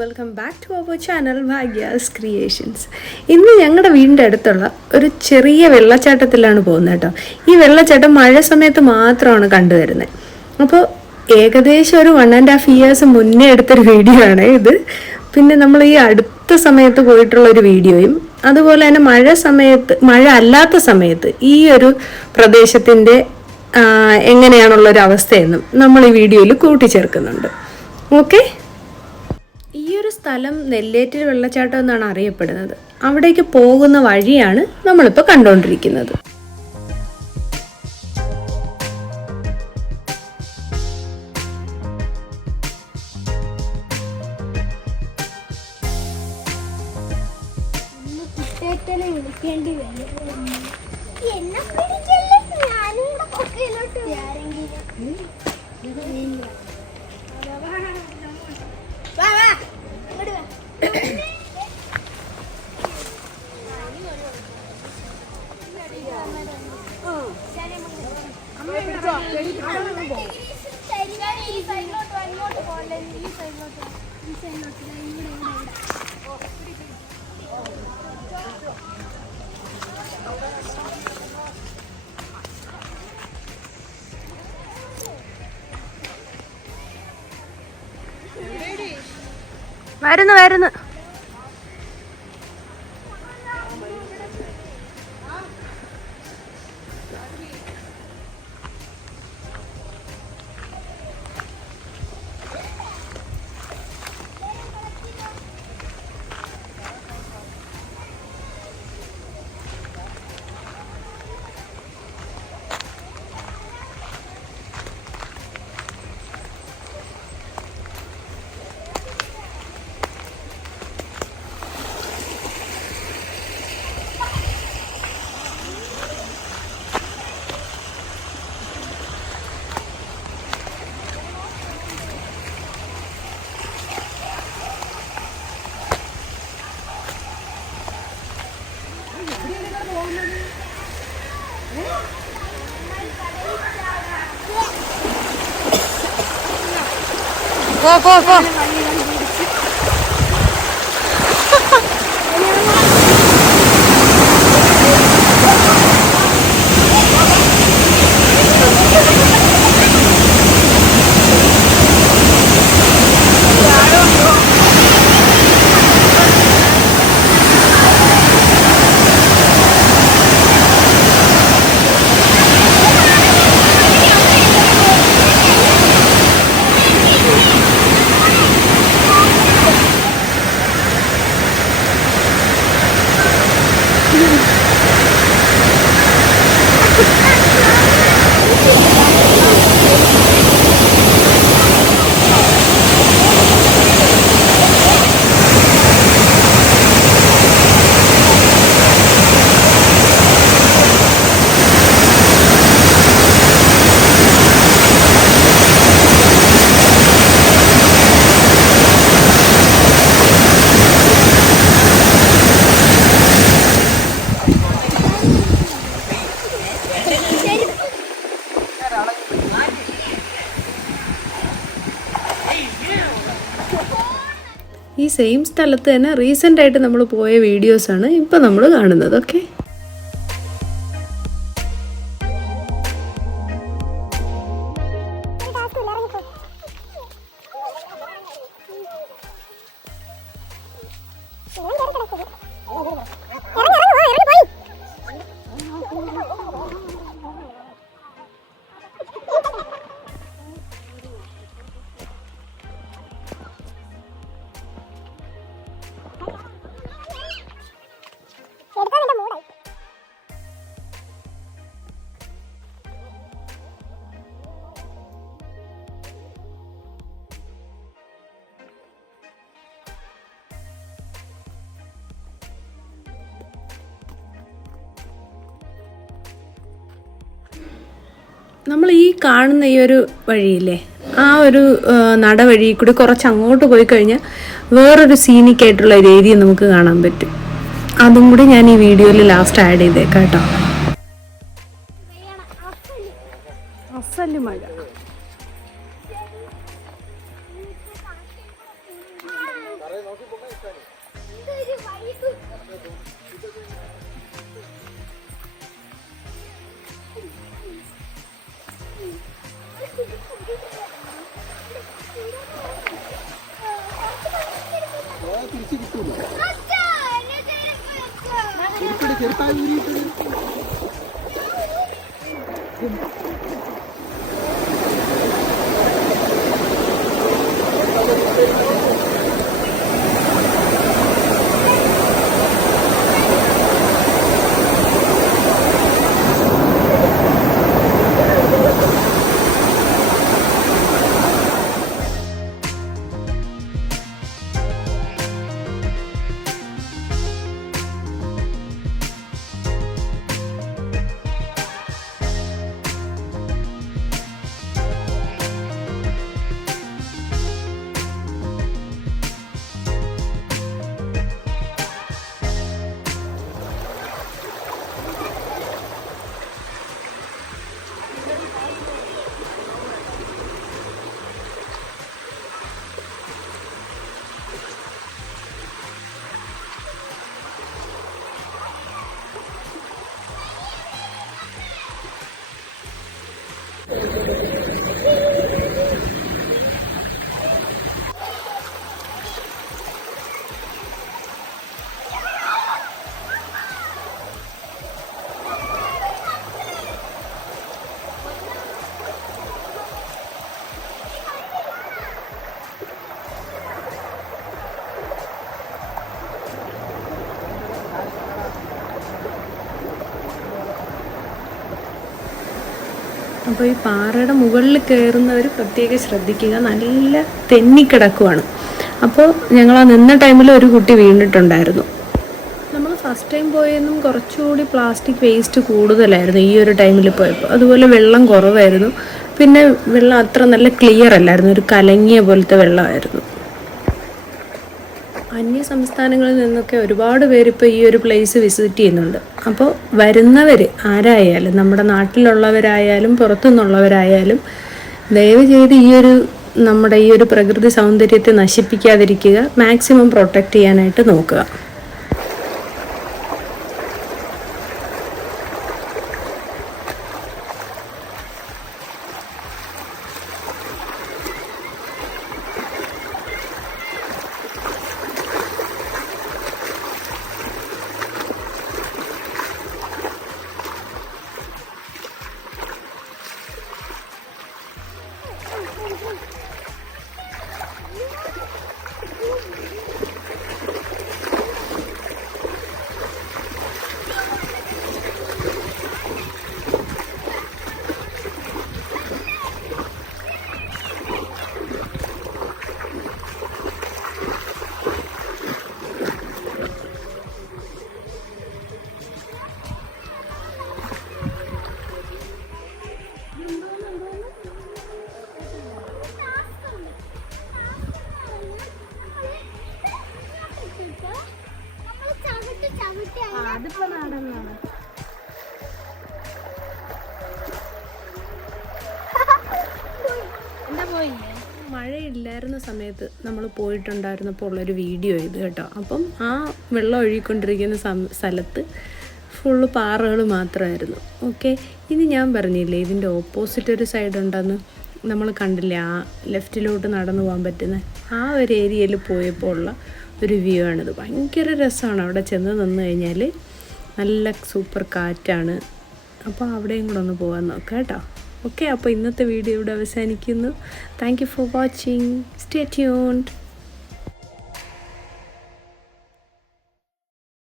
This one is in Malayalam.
Welcome back to our channel Bhagya's creations. ഇന്ന് ഞങ്ങളുടെ വീടിൻ്റെ അടുത്തുള്ള ഒരു ചെറിയ വെള്ളച്ചാട്ടത്തിലാണ് പോകുന്നത് കേട്ടോ. ഈ വെള്ളച്ചാട്ടം മഴ സമയത്ത് മാത്രമാണ് കണ്ടുവരുന്നത്. അപ്പോൾ ഏകദേശം ഒരു 1.5 ഇയേഴ്സ് മുന്നേ എടുത്തൊരു വീഡിയോ ആണ് ഇത്. പിന്നെ നമ്മൾ ഈ അടുത്ത സമയത്ത് പോയിട്ടുള്ളൊരു വീഡിയോയും അതുപോലെ തന്നെ മഴ അല്ലാത്ത സമയത്ത് ഈ ഒരു പ്രദേശത്തിൻ്റെ എങ്ങനെയാണുള്ളൊരു അവസ്ഥയെന്നും നമ്മൾ ഈ വീഡിയോയിൽ കൂട്ടിച്ചേർക്കുന്നുണ്ട്. ഓക്കെ, ഈ ഒരു സ്ഥലം നെല്ലേറ്റിൽ വെള്ളച്ചാട്ടം എന്നാണ് അറിയപ്പെടുന്നത്. അവിടേക്ക് പോകുന്ന വഴിയാണ് നമ്മളിപ്പോൾ കണ്ടുകൊണ്ടിരിക്കുന്നത്. വരുന്നു പോ. ഈ സെയിം സ്ഥലത്ത് തന്നെ റീസെൻ്റ് ആയിട്ട് നമ്മൾ പോയ വീഡിയോസാണ് ഇപ്പോൾ നമ്മൾ കാണുന്നത്. ഓക്കെ, നമ്മൾ ഈ കാണുന്ന ഈ ഒരു വഴിയില്ലേ, ആ ഒരു നടവഴി കൂടി കുറച്ച് അങ്ങോട്ട് പോയി കഴിഞ്ഞാൽ വേറൊരു സീനിക് ആയിട്ടുള്ള ഒരു ഏരിയ നമുക്ക് കാണാൻ പറ്റും. അതും കൂടി ഞാൻ ഈ വീഡിയോയിൽ ലാസ്റ്റ് ആഡ് ചെയ്തേക്കാം കേട്ടോ. അസല് മഴ. അപ്പോൾ ഈ പാറയുടെ മുകളിൽ കയറുന്നവർ പ്രത്യേകം ശ്രദ്ധിക്കുക, നല്ല തെന്നിക്കിടക്കുവാണ്. അപ്പോൾ ഞങ്ങൾ ആ നിന്ന ടൈമിൽ ഒരു കുട്ടി വീണിട്ടുണ്ടായിരുന്നു. നമ്മൾ ഫസ്റ്റ് ടൈം പോയെന്നും കുറച്ചുകൂടി പ്ലാസ്റ്റിക് വേസ്റ്റ് കൂടുതലായിരുന്നു ഈ ഒരു ടൈമിൽ പോയപ്പോൾ. അതുപോലെ വെള്ളം കുറവായിരുന്നു. പിന്നെ വെള്ളം അത്ര നല്ല ക്ലിയർ അല്ലായിരുന്നു, ഒരു കലങ്ങിയ പോലത്തെ വെള്ളമായിരുന്നു. അന്യ സംസ്ഥാനങ്ങളിൽ നിന്നൊക്കെ ഒരുപാട് പേരിപ്പോൾ ഈ ഒരു പ്ലേസ് വിസിറ്റ് ചെയ്യുന്നുണ്ട്. അപ്പോൾ വരുന്നവർ ആരായാലും, നമ്മുടെ നാട്ടിലുള്ളവരായാലും പുറത്തുനിന്നുള്ളവരായാലും, ദയവ് ചെയ്ത് നമ്മുടെ ഈ ഒരു പ്രകൃതി സൗന്ദര്യത്തെ നശിപ്പിക്കാതിരിക്കുക, മാക്സിമം പ്രൊട്ടക്റ്റ് ചെയ്യാനായിട്ട് നോക്കുക. മഴയില്ലായിരുന്ന സമയത്ത് നമ്മൾ പോയിട്ടുണ്ടായിരുന്നപ്പോൾ ഉള്ളൊരു വീഡിയോ ഇത് കേട്ടോ. അപ്പം ആ വെള്ളം ഒഴുകിക്കൊണ്ടിരിക്കുന്ന സ്ഥലത്ത് ഫുള്ള് പാറകൾ മാത്രമായിരുന്നു. ഓക്കെ, ഇനി ഞാൻ പറഞ്ഞില്ലേ ഇതിൻ്റെ ഓപ്പോസിറ്റ് ഒരു സൈഡ് ഉണ്ടെന്ന്, നമ്മൾ കണ്ടില്ലേ ആ ലെഫ്റ്റിലോട്ട് നടന്നു പോകാൻ പറ്റുന്ന ആ ഒരു ഏരിയയിൽ പോയപ്പോൾ ഉള്ള ഒരു വ്യൂ ആണിത്. ഭയങ്കര രസമാണ് അവിടെ ചെന്ന് നിന്ന് കഴിഞ്ഞാൽ. നല്ല സൂപ്പർ കാറ്റാണ്. അപ്പോൾ അവിടെയും കൂടെ ഒന്ന് പോകാൻ നോക്കാം കേട്ടോ. ഓക്കെ, അപ്പോൾ ഇന്നത്തെ വീഡിയോ ഇവിടെ അവസാനിക്കുന്നു. Thank you for watching. Stay tuned.